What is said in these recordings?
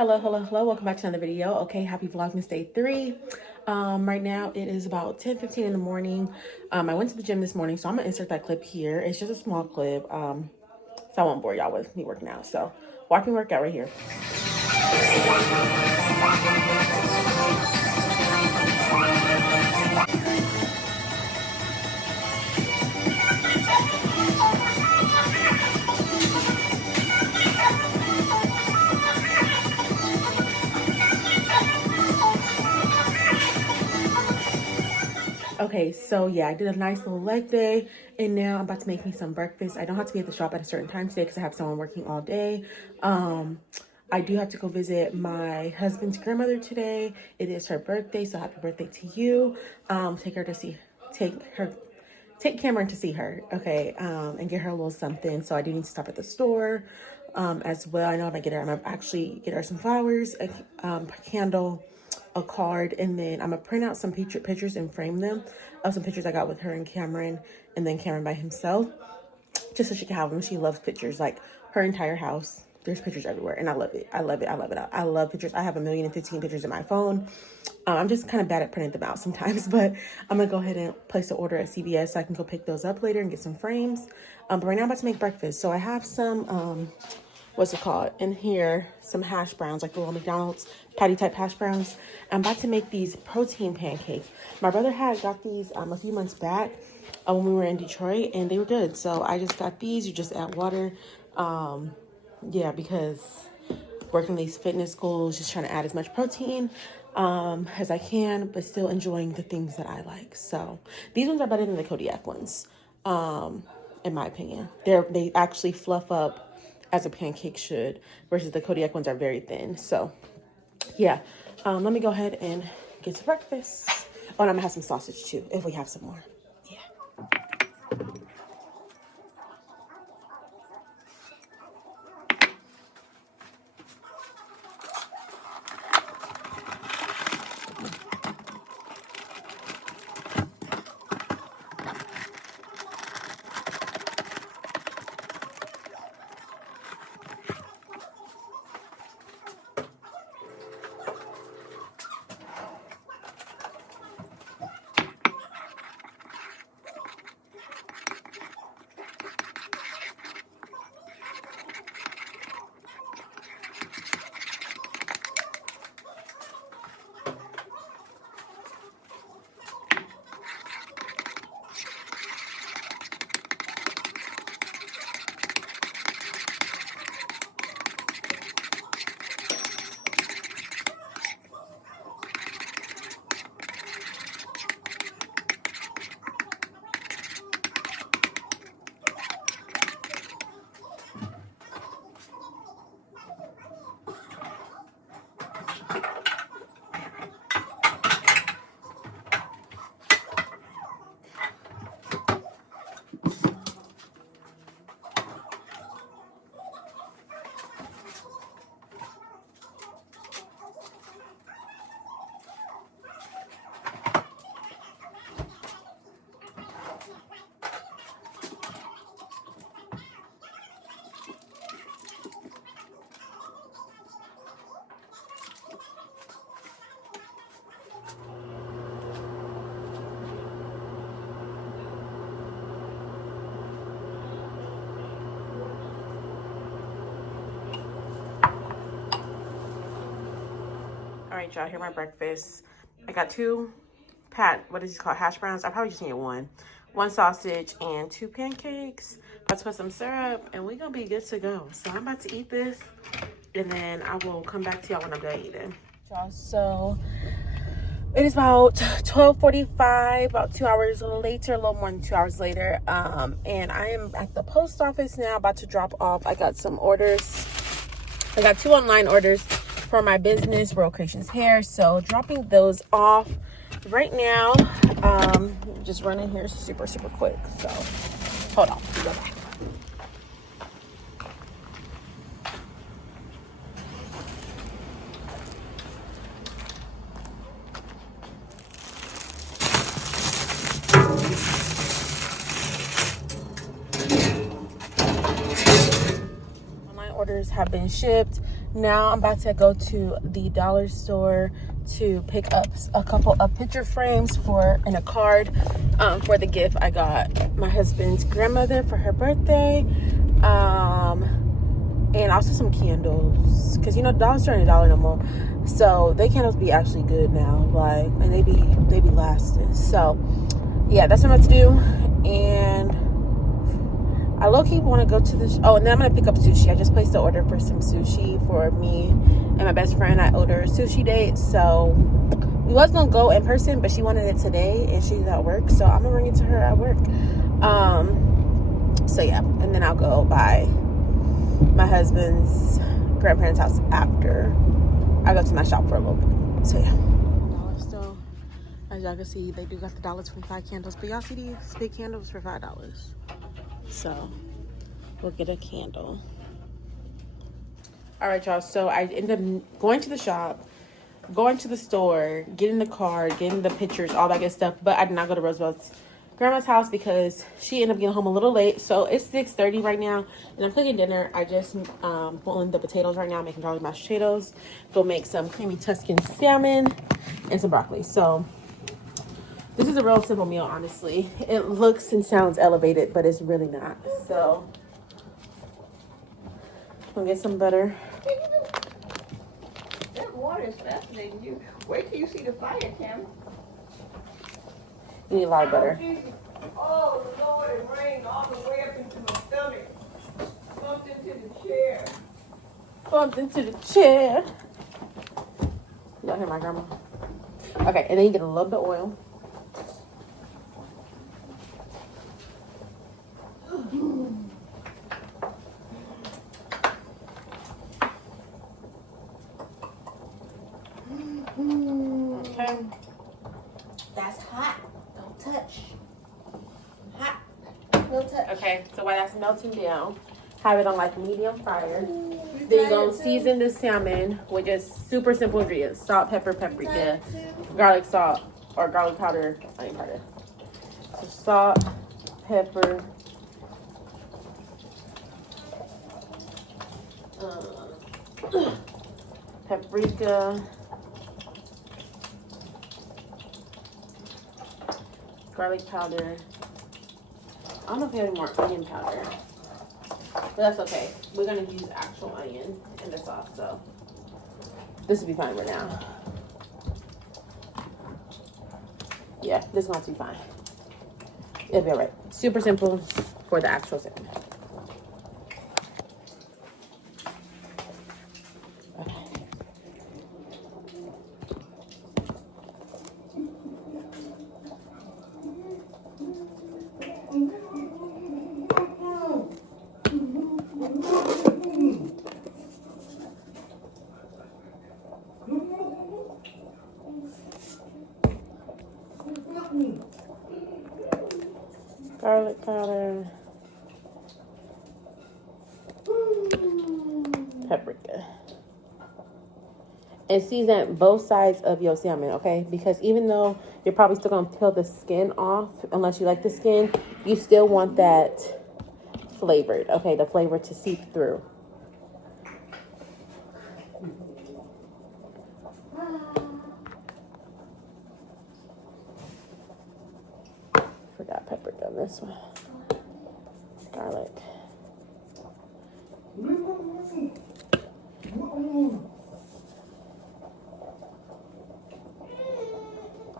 Hello. Welcome back to another video. Okay, happy Vlogmas Day 3. Right now it is about 10:15 in the morning. I went to the gym this morning, so I'm gonna insert that clip here. It's just a small clip, so I won't bore y'all with me working out. So watch me work out right here. Okay, so yeah, I did a nice little leg day, and now I'm about to make me some breakfast. I don't have to be at the shop at a certain time today because I have someone working all day. I do have to go visit my husband's grandmother today. It is her birthday, so happy birthday to you. Take Cameron to see her, okay, and get her a little something. So I do need to stop at the store as well. I know I'm gonna actually get her some flowers, a candle, a card, and then I'm gonna print out some pictures and frame them of some pictures I got with her and Cameron, and then Cameron by himself, just so she can have them. She loves pictures, like her entire house. There's pictures everywhere, and I love it. I love pictures. I have 1,015 pictures in my phone. I'm just kind of bad at printing them out sometimes, but I'm gonna go ahead and place an order at CVS so I can go pick those up later and get some frames. But right now I'm about to make breakfast. So I have some, what's it called in here, some hash browns, like the little McDonald's patty type hash browns. I'm about to make these protein pancakes. My brother had got these a few months back when we were in Detroit, and they were good. So I just got these. You just add water. Yeah, because working these fitness schools, just trying to add as much protein as I can, but still enjoying the things that I like. So these ones are better than the Kodiak ones, in my opinion. They actually fluff up as a pancake should, versus the Kodiak ones are very thin. So yeah, let me go ahead and get to breakfast. Oh, and I'm gonna have some sausage too if we have some more. Yeah. All right, y'all, here my breakfast. I got what is it called, hash browns. I probably just need one sausage and 2 pancakes. Let's put some syrup, and we're gonna be good to go. So I'm about to eat this, and then I will come back to y'all when I'm done eating. So it is about 12:45, about 2 hours later, a little more than 2 hours later. And I am at the post office now, about to drop off. I got some orders. I got 2 online orders for my business, World Creations Hair. So dropping those off right now. Just running here super quick. So hold on, go back. Online orders have been shipped. Now I'm about to go to the dollar store to pick up a couple of picture frames and a card for the gift I got my husband's grandmother for her birthday. And also some candles, because you know dollar store ain't a dollar no more, so they candles be actually good now, like, and they be lasting. So yeah, that's what I'm about to do. And I low-key want to go to the and then I'm gonna pick up sushi. I just placed the order for some sushi for me and my best friend. I owed her a sushi date, so we was gonna go in person, but she wanted it today and she's at work, so I'm gonna bring it to her at work. So yeah, and then I'll go by my husband's grandparents' house after I go to my shop for a little bit. So yeah. Dollar store. As y'all can see, they do got the $1.25 candles, but y'all see these big candles for $5. So we'll get a candle. All right, y'all. So I ended up going to the shop, going to the store, getting the card, getting the pictures, all that good stuff. But I did not go to Roosevelt's grandma's house because she ended up getting home a little late. So it's 6:30 right now, and I'm cooking dinner. I just boiling the potatoes right now, making garlic mashed potatoes. Go make some creamy Tuscan salmon and some broccoli. So this is a real simple meal, honestly. It looks and sounds elevated, but it's really not. So I'll get some butter. That water is fascinating. You wait till you see the fire, Kim. You need a lot of butter. Oh, Lord, it rained all the way up into my stomach. Bumped into the chair. Bumped into the chair. Y'all hear my grandma? Okay, and then you get a little bit of oil. Okay. That's hot. Don't touch. Hot. No touch. Okay, so while that's melting down, have it on like medium fire. Then you're gonna season the salmon with just super simple ingredients: salt, pepper, paprika, garlic salt, or garlic powder, onion powder. So salt, pepper, paprika, garlic powder. I don't know if we have any more onion powder, but that's okay. We're gonna use actual onion in the sauce, so this will be fine for now. Yeah, this one's be fine. It'll be alright. Super simple for the actual salmon. Garlic powder, paprika, and season both sides of your salmon, okay? Because even though you're probably still gonna peel the skin off, unless you like the skin, you still want that flavored, okay? The flavor to seep through. Forgot paprika on this one. Garlic.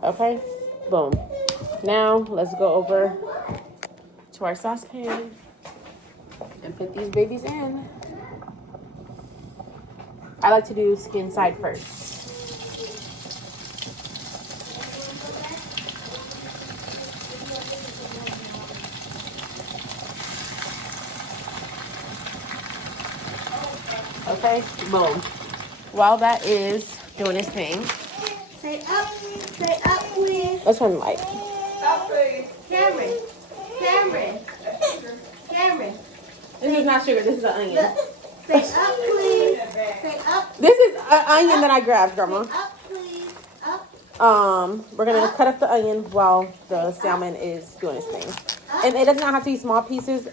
Okay, boom. Now let's go over to our saucepan and put these babies in. I like to do skin side first. Okay, boom. While that is doing its thing. Say up, please. Let's turn the light. Up, please. Cameron. This is not sugar, this is an onion. Say up, please. Say up. This is an onion that I grabbed, Grandma. Say up, please. Up. We're gonna cut up the onion while the salmon is doing its thing. And it does not have to be small pieces.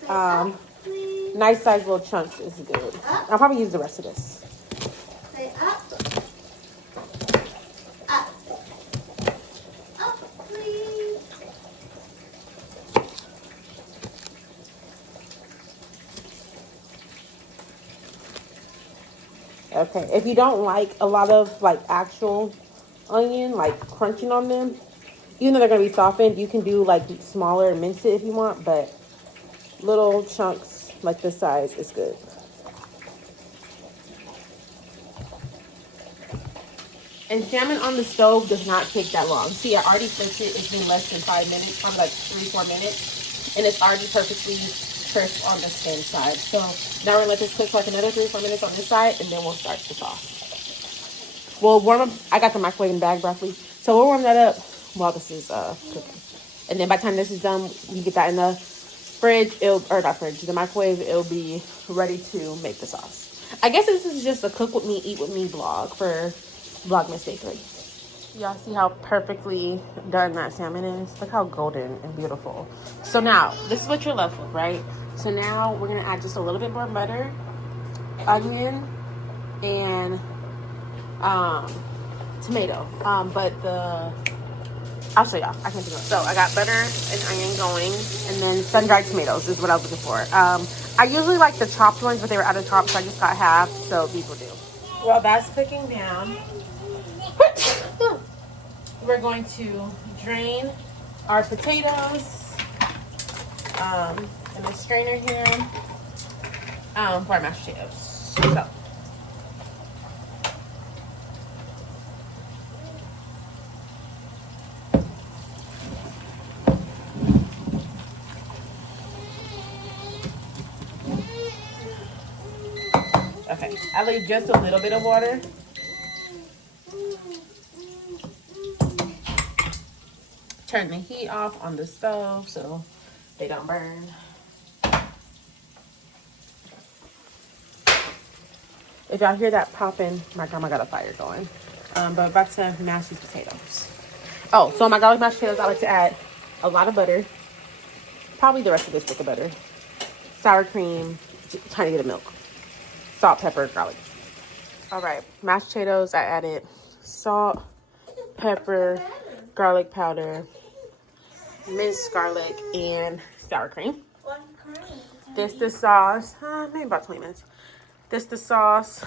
Nice sized little chunks is good. I'll probably use the rest of this. Okay, if you don't like a lot of like actual onion, like crunching on them, even though they're gonna be softened, you can do like smaller and mince it if you want, but little chunks like this size is good. And salmon on the stove does not take that long. See, I already flipped it. It's been less than 5 minutes, probably like 3-4 minutes, and it's already perfectly crisp on the skin side. So now we're gonna let this cook for like another 3-4 minutes on this side, and then we'll start the sauce. We'll warm up. I got the microwave and bag broccoli, so we'll warm that up while this is cooking. And then by the time this is done, you get that in the fridge. Or not fridge, the microwave. It'll be ready to make the sauce. I guess this is just a cook with me, eat with me vlog for Vlogmas Day 3. Y'all see how perfectly done that salmon is? Look how golden and beautiful. So now, this is what you're left with, right? So now we're going to add just a little bit more butter, onion, and tomato. I'll show y'all. I can't think of it. So I got butter and onion going, and then sun-dried tomatoes is what I was looking for. I usually like the chopped ones, but they were out of chopped, so I just got half, so these will do. Well, that's cooking down. We're going to drain our potatoes in the strainer here for our mashed potatoes. So. Okay, I leave just a little bit of water. Turn the heat off on the stove so they don't burn. If y'all hear that popping, my grandma got a fire going. But about to mash these potatoes. Oh, so my garlic mashed potatoes, I like to add a lot of butter. Probably the rest of this stick of butter. Sour cream, tiny bit of milk. Salt, pepper, garlic. All right, mashed potatoes, I added salt, pepper, garlic powder, minced garlic, and sour cream. This the sauce, maybe about 20 minutes. This the sauce,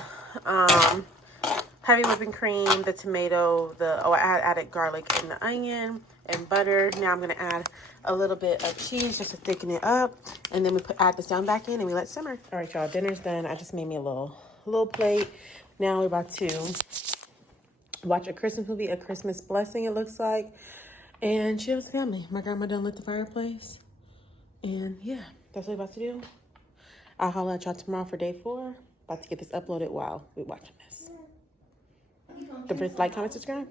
heavy whipping cream, the tomato, I added garlic and the onion and butter. Now I'm gonna add a little bit of cheese just to thicken it up, and then we add the salmon back in and we let it simmer. All right, y'all, dinner's done. I just made me a little plate. Now we're about to watch a Christmas movie, A Christmas Blessing, it looks like, and chill with family. My grandma done lit the fireplace, and yeah, that's what we're about to do. I'll holler at y'all tomorrow for day 4. About to get this uploaded while we're watching this. Don't forget to like, comment, subscribe.